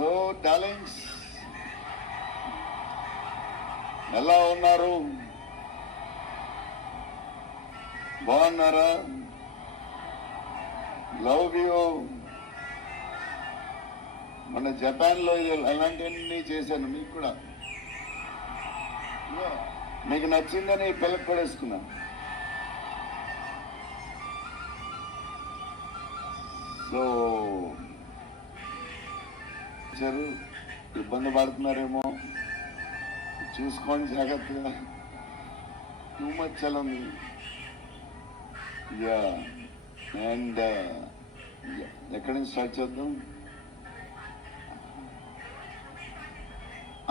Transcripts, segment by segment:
So darlings, ఎలా ఉన్నారు? బాగున్నారా? Love you. మన జపాన్ లో అలాంటివన్నీ చేశాను. మీకు కూడా మీకు నచ్చిందని పిల్లకి కూడా వేసుకున్నాను. సో ఇబ్బంది పడుతున్నారేమో, చూసుకోండి జాగ్రత్తగా. Too much Chalam. Yeah and ఎక్కడి నుంచి స్టార్ట్ చేద్దాం?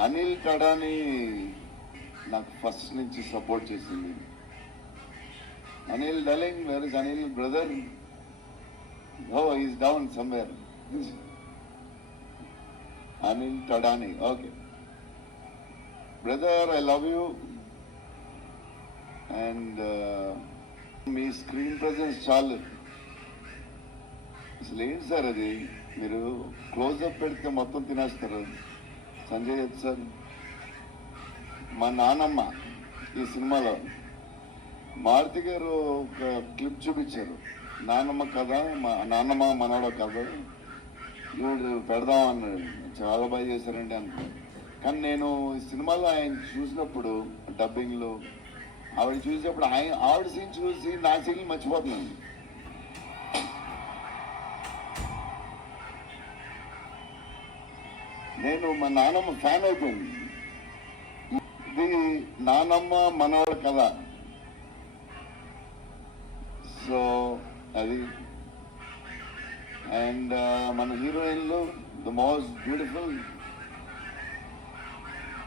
అనిల్ కడాని నాకు ఫస్ట్ నుంచి సపోర్ట్ చేసింది. Anil darling, where is Anil brother? Oh is down somewhere. Anil కడాని, okay brother, I love you. And మీ స్క్రీన్ ప్రెజెన్స్ చాలు. అసలు ఏంటి సార్ అది? మీరు క్లోజ్అప్ పెడితే మొత్తం తినేస్తారు. సంజయ్ దత్ సార్, మా నానమ్మ ఈ సినిమాలో మారుతి గారు ఒక క్లిప్ చూపించారు. నానమ్మ కథ, మా నాన్నమ్మ మనవడ కథ ఇవి పెడదాం అన్నాడు. చాలా బాగా చేశారండి అనుకో. కానీ నేను ఈ సినిమాలో ఆయన చూసినప్పుడు డబ్బింగ్లో ఆవిడ చూసినప్పుడు ఆవిడ సీన్ చూసి నా సీన్ మర్చిపోతున్నాను. నేను మా నానమ్మ ఫ్యాన్ అయిపోయింది. ఇది నానమ్మ మనవడ కథ. సో అది. అండ్ మన హీరోయిన్లో the most beautiful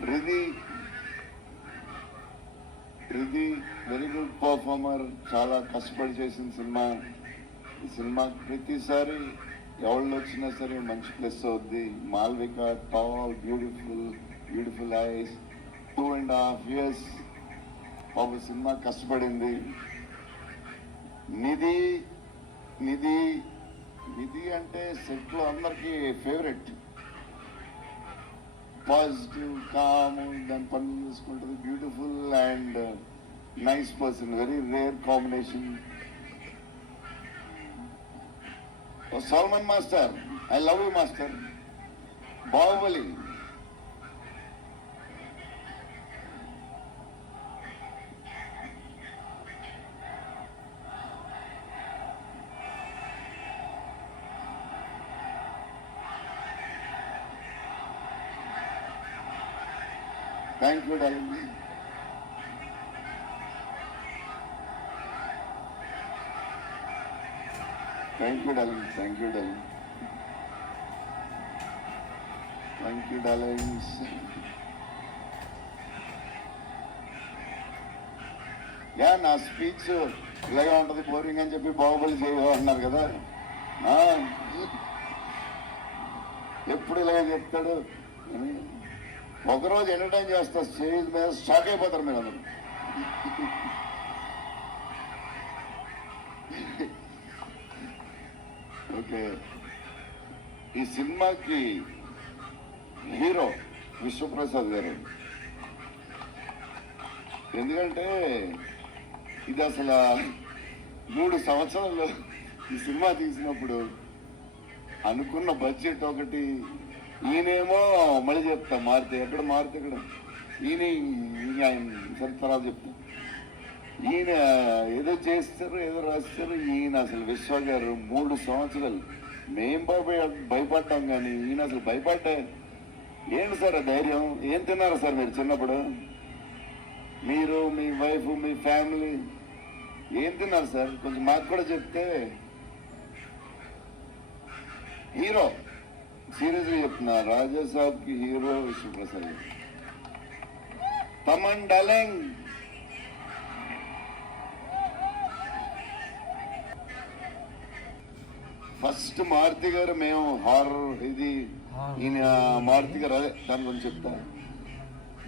Riddhi. Very good performer. చాలా కష్టపడి చేసిన సినిమా. ఈ సినిమా ప్రతిసారి ఎవళ్ళు వచ్చినా సరే మంచి ప్లస్ అవుద్ది. Malvika tall, beautiful eyes. 2.5 years ఒక సినిమా కష్టపడింది. నిధి అంటే సెట్ లో అందరికి ఫేవరెట్. పాజిటివ్, కామ్, దాని పనులు చూసుకుంటుంది. Beautiful and nice person. Very rare combination. Salman master, I love you master. Baahubali, thank you darling. Thank you darlings. Yeah, నా స్పీచ్ ఇలాగే ఉంటుంది, బోరింగ్ అని చెప్పి బాహుబలి అన్నారు కదా. ఎప్పుడు ఇలాగే చెప్తాడు. ఒకరోజు ఎంటర్టైన్ చేస్తా, స్టేజ్ మీద షాక్ అయిపోతారు మీరు అందరూ. ఓకే, ఈ సినిమాకి హీరో విశ్వప్రసాద్ గారు. ఎందుకంటే ఇది అసలు 3 సంవత్సరాలు ఈ సినిమా తీసినప్పుడు అనుకున్న బడ్జెట్ ఒకటి. ఈయనేమో మళ్ళీ చెప్తా మారితే ఎక్కడ ఈయన సరి తర్వాత చెప్తా. ఈయన ఏదో చేస్తారు, ఏదో రాస్తారు. ఈయన అసలు విశ్వ గారు 3 సంవత్సరాలు మేం భయపడ్డాం, కానీ ఈయన అసలు భయపడ్డా. ఏంటి సార్ ఆ ధైర్యం? ఏం తిన్నారు సార్ మీరు చిన్నప్పుడు? మీరు, మీ వైఫ్, మీ ఫ్యామిలీ ఏం తిన్నారు సార్? కొంచెం మాకు కూడా చెప్తే. హీరో, సీరియస్గా చెప్తున్నా, రాజా సాబ్ కి hero Vishwaprasad. Thaman darling, first Maruthi గారు మేము హారర్ ఇది ఈయన మారుతి గారు అదే దాని గురించి చెప్తా.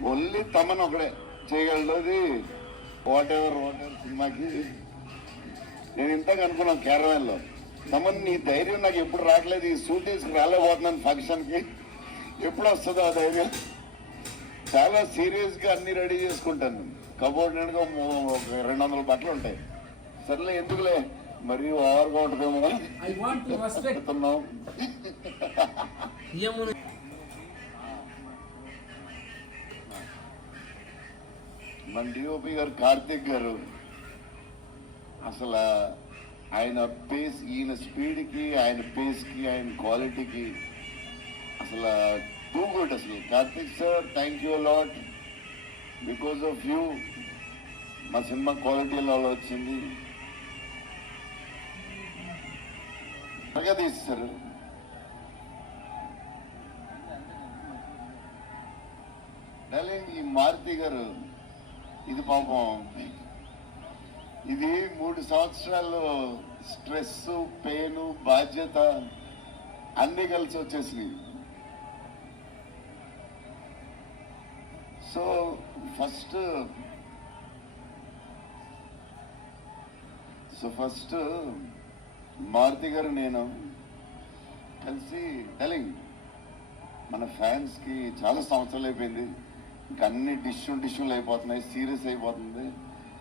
ఓన్లీ తమన్ ఒకడే చేయగలడు. అది వాట్ ఎవర్ సినిమాకి నేను ఇంతగా అనుకున్నాను క్యారవాన్ లో. తమన్ నీ ధైర్యం నాకు ఎప్పుడు రావట్లేదు. ఈ సూట్ వేసుకుని రాలేకపోతున్నాను ఫంక్షన్ కి. ఎప్పుడు వస్తుందో ఆ ధైర్యం. చాలా సీరియస్ గా అన్ని రెడీ చేసుకుంటాను. కబోర్డ్ నిండుగా 200 బట్టలు ఉంటాయి. సర్లే ఎందుకులే మరి ఓవర్గా ఉంటుందేమో పెడుతున్నాం. మన డిఓపి గారు కార్తిక్ గారు అసలు ఆయన పేస్, ఈయన స్పీడ్కి, ఆయన పేస్కి, ఆయన క్వాలిటీకి అసలు టూ గుడ్. అసలు Karthik sir, thank you lot. Because of you మా సినిమా క్వాలిటీలో వచ్చింది. బాగా తీస్తారు. ఈ మారుతి గారు ఇది పాపం, ఇది 3 సంవత్సరాలు స్ట్రెస్, పెయిన్, బాధ్యత అన్ని కలిసి వచ్చేసినాయి. సో ఫస్ట్ మారుతి గారు నేను కలిసి టెలింగ్ మన ఫ్యాన్స్కి చాలా సంవత్సరాలు అయిపోయింది, ఇంకా అన్ని డిష్యూలు అయిపోతున్నాయి, సీరియస్ అయిపోతుంది,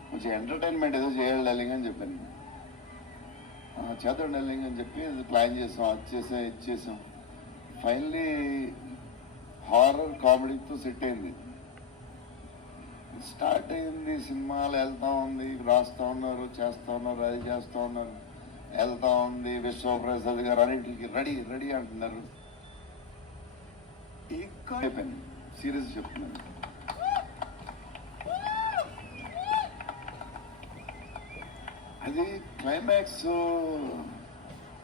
కొంచెం ఎంటర్టైన్మెంట్ ఏదో చేయాలి డార్లింగ్ అని చెప్పాను. చేద్దాం డార్లింగ్ అని చెప్పి ప్లాన్ చేసాం, అది చేసాం. ఫైనలీ హారర్ కామెడీతో సెట్ అయింది. స్టార్ట్ అయింది, సినిమాలు వెళ్తా ఉంది, రాస్తా ఉన్నారు, చేస్తా ఉన్నారు, అది చేస్తా ఉన్నారు, వెళ్తా ఉంది. విశ్వప్రసాద్ గారు అన్నింటికి రెడీ అంటున్నారు. అయిపోయింది, సీరియస్ చెప్తున్నాను. అది క్లైమాక్స్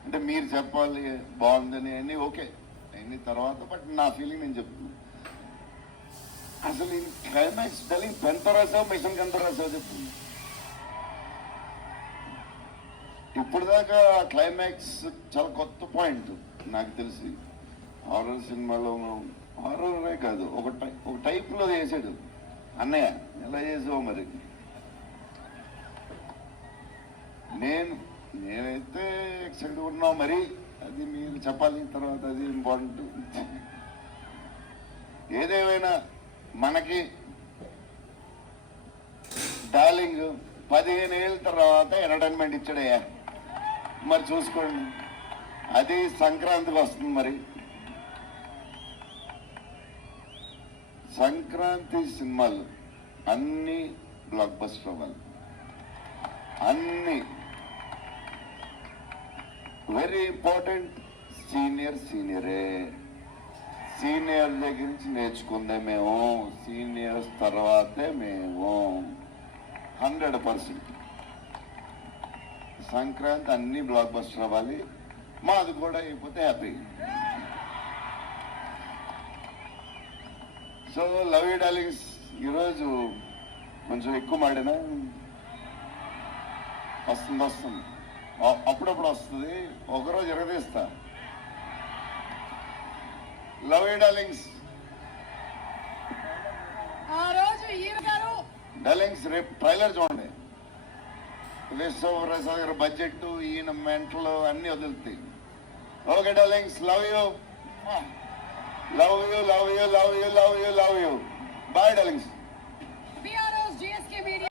అంటే మీరు చెప్పాలి బాగుందని అన్నీ ఓకే అన్ని తర్వాత, బట్ నా ఫీలింగ్ నేను చెప్తున్నాను. అసలు ఈ క్లైమాక్స్ డెలింగ్ పెంత రాసావు, మిషన్ కంత రాసావు చెప్తుంది. ఇప్పుడు దాకా క్లైమాక్స్ చాలా కొత్త పాయింట్ నాకు తెలిసి. హారర్ సినిమాలో హారరే కాదు, ఒక టైప్లో చేసాడు అన్నయ్య. ఎలా చేసావు మరి? నేనైతే ఎక్సైట్ ఉన్నా, మరి అది మీరు చెప్పాలి తర్వాత, అది ఇంపార్టెంట్. ఏదేమైనా మనకి డార్లింగ్ 15 ఏళ్ళ తర్వాత ఎంటర్టైన్మెంట్ ఇచ్చాడయ్యా. మరి చూసుకోండి, అది సంక్రాంతికి వస్తుంది. మరి సంక్రాంతి సినిమాలు అన్ని బ్లాక్ బస్టర్ అవ్వాలి, అన్ని. Very important, సీనియరే. సీనియర్ దగ్గర నుంచి నేర్చుకుందే మేము, సీనియర్స్ తర్వాతే మేము. 100% సంక్రాంతి అన్ని బ్లాక్ బస్టర్ అవ్వాలి. మాది కూడా అయిపోతే happy. So love you darlings. ఈరోజు కొంచెం ఎక్కువ మాడినా వస్తుంది, అప్పుడప్పుడు వస్తుంది, ఒకరోజు ఎరగదీస్తా. Love you darlings. డార్లింగ్స్ రేపు ట్రైలర్ చూడండి. విశ్వప్రసాద్ గారి బడ్జెట్, ఈయన మెంటలు అన్ని వదులుతాయి. Okay darlings, love you. Bye darlings.